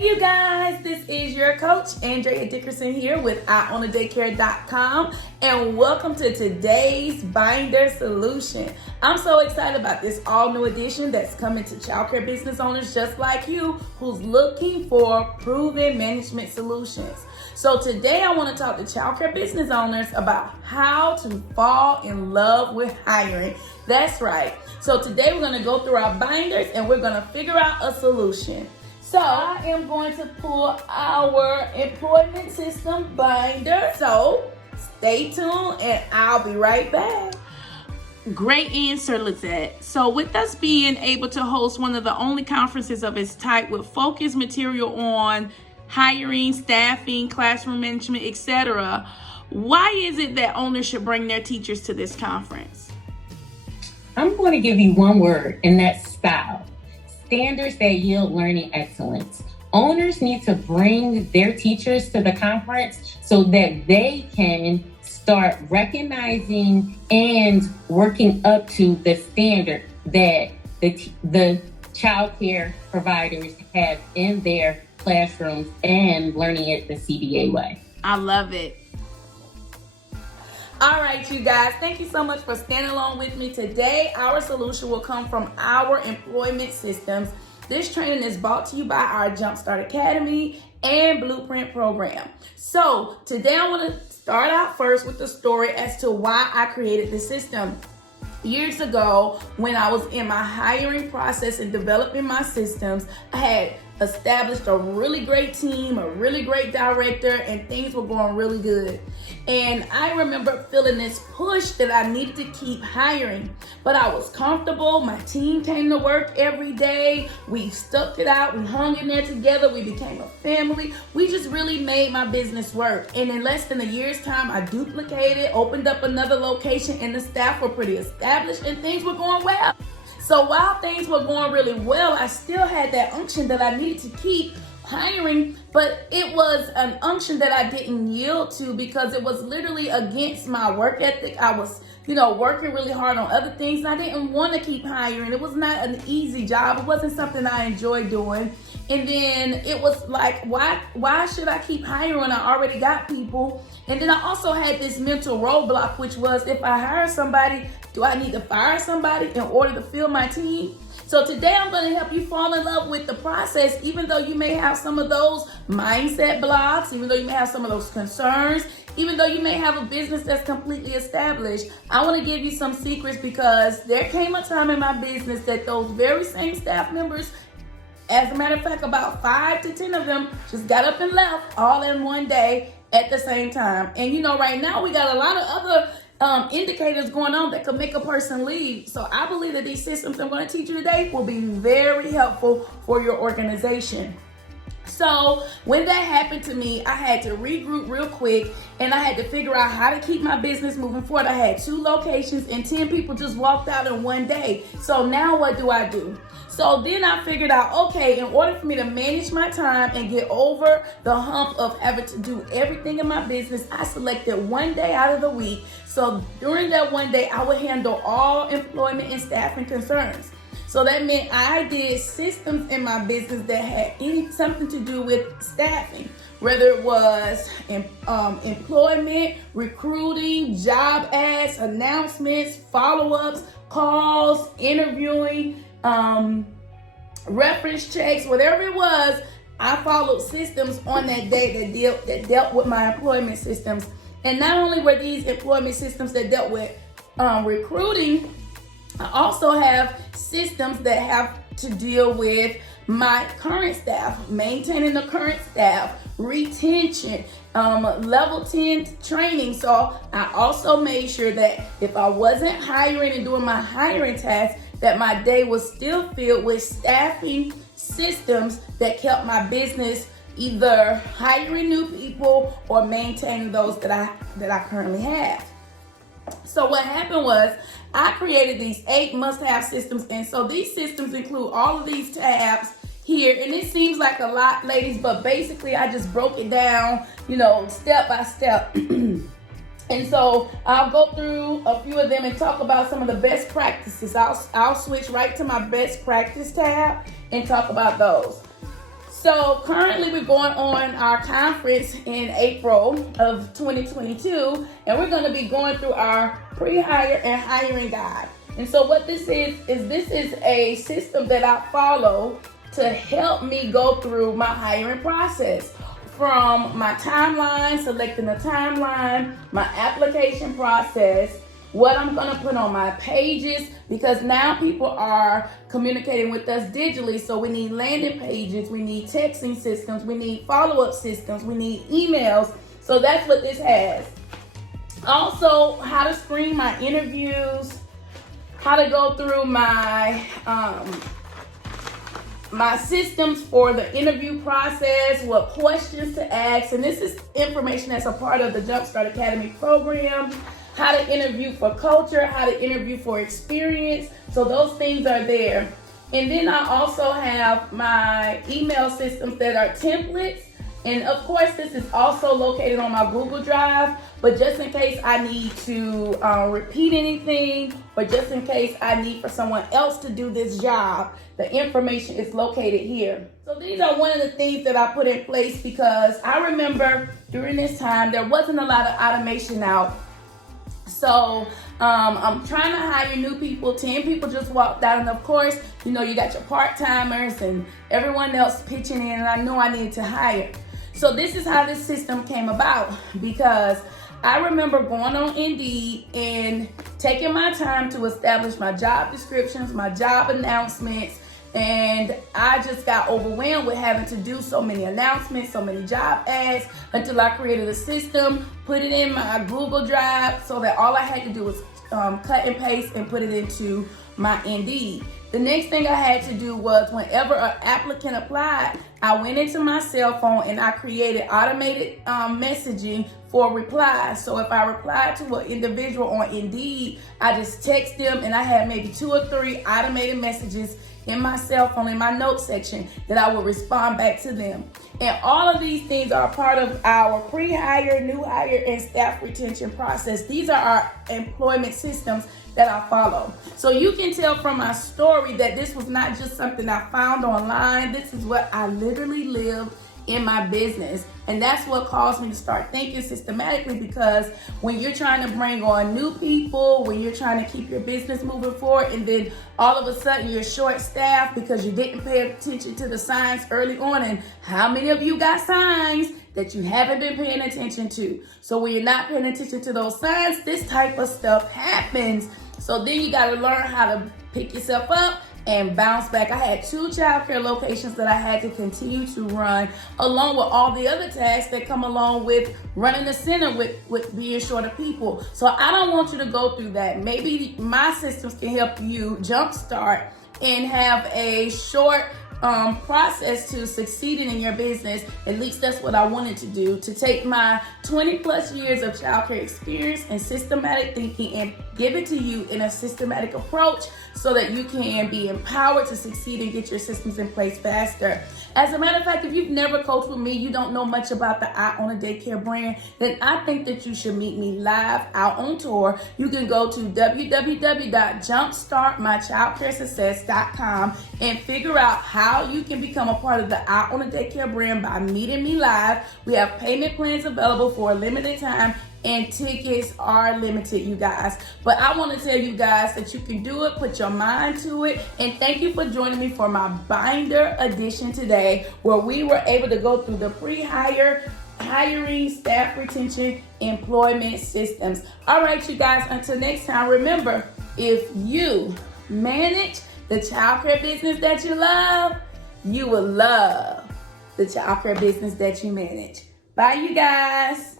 You guys, this is your coach, Andrea Dickerson here with IOwnADaycare.com, and welcome to today's binder solution. I'm so excited about this all new addition that's coming to childcare business owners just like you who's looking for proven management solutions. So today I want to talk to childcare business owners about how to fall in love with hiring. That's right. So today we're going to go through our binders and we're going to figure out a solution. So I am going to pull our employment system binder. So stay tuned and I'll be right back. Great answer, Lizette. So with us being able to host one of the only conferences of its type with focused material on hiring, staffing, classroom management, etc., why is it that owners should bring their teachers to this conference? I'm going to give you one word, and that's style. Standards that yield learning excellence. Owners need to bring their teachers to the conference so that they can start recognizing and working up to the standard that the child care providers have in their classrooms and learning it the CBA way. I love it. All right, you guys, thank you so much for standing along with me today. Our solution will come from our employment systems. This training is brought to you by our Jumpstart Academy and Blueprint program. So today I want to start out first with the story as to why I created the system. Years ago, when I was in my hiring process and developing my systems, I had established a really great team, a really great director, and things were going really good. And I remember feeling this push that I needed to keep hiring, but I was comfortable. My team came to work every day. We stuck it out. We hung in there together. We became a family. We just really made my business work. And in less than a year's time, I duplicated, opened up another location, and the staff were pretty established and things were going well. So while things were going really well, I still had that unction that I needed to keep hiring, but it was an unction that I didn't yield to because it was literally against my work ethic. I was, working really hard on other things, and I didn't want to keep hiring. It was not an easy job. It wasn't something I enjoyed doing. And then it was like, why should I keep hiring when I already got people? And then I also had this mental roadblock, which was if I hire somebody, do I need to fire somebody in order to fill my team? So today I'm going to help you fall in love with the process, even though you may have some of those mindset blocks, even though you may have some of those concerns, even though you may have a business that's completely established. I want to give you some secrets because there came a time in my business that those very same staff members, as a matter of fact, about 5 to 10 of them just got up and left all in one day at the same time. And right now we got a lot of other indicators going on that could make a person leave. So I believe that these systems I'm going to teach you today will be very helpful for your organization. So when that happened to me, I had to regroup real quick and I had to figure out how to keep my business moving forward. I had 2 locations and 10 people just walked out in one day. So now what do I do? So then I figured out, okay, in order for me to manage my time and get over the hump of having to do everything in my business, I selected one day out of the week. So during that one day, I would handle all employment and staffing concerns. So that meant I did systems in my business that had something to do with staffing, whether it was employment, recruiting, job ads, announcements, follow-ups, calls, interviewing, reference checks, whatever it was. I followed systems on that day that dealt with my employment systems. And not only were these employment systems that dealt with recruiting, I also have systems that have to deal with my current staff, maintaining the current staff, retention, level 10 training. So I also made sure that if I wasn't hiring and doing my hiring tasks, that my day was still filled with staffing systems that kept my business either hiring new people or maintaining those that I currently have. So what happened was I created these 8 must-have systems, and so these systems include all of these tabs here, and it seems like a lot, ladies, but basically I just broke it down, step by step. And so I'll go through a few of them and talk about some of the best practices. I'll switch right to my best practice tab and talk about those. So currently we're going on our conference in April of 2022, and we're going to be going through our pre-hire and hiring guide. And so what this is a system that I follow to help me go through my hiring process. From my timeline, selecting the timeline, my application process, what I'm gonna put on my pages, because now people are communicating with us digitally, so we need landing pages, we need texting systems, we need follow-up systems, we need emails. So that's what this has. Also, how to screen my interviews, how to go through my my systems for the interview process, what questions to ask, and this is information that's a part of the Jumpstart Academy program. How to interview for culture, how to interview for experience. So those things are there. And then I also have my email systems that are templates. And of course, this is also located on my Google Drive, but just in case I need to repeat anything, or just in case I need for someone else to do this job, the information is located here. So these are one of the things that I put in place, because I remember during this time, there wasn't a lot of automation out. So I'm trying to hire new people. 10 people just walked out, and of course, you know, you got your part-timers and everyone else pitching in, and I knew I needed to hire. So this is how this system came about, because I remember going on Indeed and taking my time to establish my job descriptions, my job announcements, and I just got overwhelmed with having to do so many announcements, so many job ads, until I created a system, put it in my Google Drive, so that all I had to do was cut and paste and put it into my Indeed. The next thing I had to do was, whenever an applicant applied, I went into my cell phone and I created automated messaging for replies. So if I replied to an individual on Indeed, I just text them, and I had maybe 2 or 3 automated messages in my cell phone, in my notes section, that I will respond back to them. And all of these things are part of our pre-hire, new hire, and staff retention process. These are our employment systems that I follow. So you can tell from my story that this was not just something I found online. This is what I literally lived in my business. And that's what caused me to start thinking systematically, because when you're trying to bring on new people, when you're trying to keep your business moving forward, and then all of a sudden you're short staffed because you didn't pay attention to the signs early on. And how many of you got signs that you haven't been paying attention to? So when you're not paying attention to those signs, this type of stuff happens. So then you got to learn how to pick yourself up and bounce back. I had 2 childcare locations that I had to continue to run, along with all the other tasks that come along with running the center with being short of people. So I don't want you to go through that. Maybe my systems can help you jumpstart and have a short process to succeeding in your business. At least that's what I wanted to do, to take my 20 plus years of childcare experience and systematic thinking and give it to you in a systematic approach, so that you can be empowered to succeed and get your systems in place faster. As a matter of fact, if you've never coached with me, you don't know much about the I Own a Daycare brand, then I think that you should meet me live out on tour. You can go to www.jumpstartmychildcaresuccess.com and figure out how you can become a part of the I Own a Daycare brand by meeting me live. We have payment plans available for a limited time, and tickets are limited, you guys. But I want to tell you guys that you can do it, put your mind to it. And thank you for joining me for my binder edition today, where we were able to go through the pre-hire, hiring, staff retention, employment systems. All right, you guys, until next time, remember, if you manage the childcare business that you love, you will love the childcare business that you manage. Bye, you guys.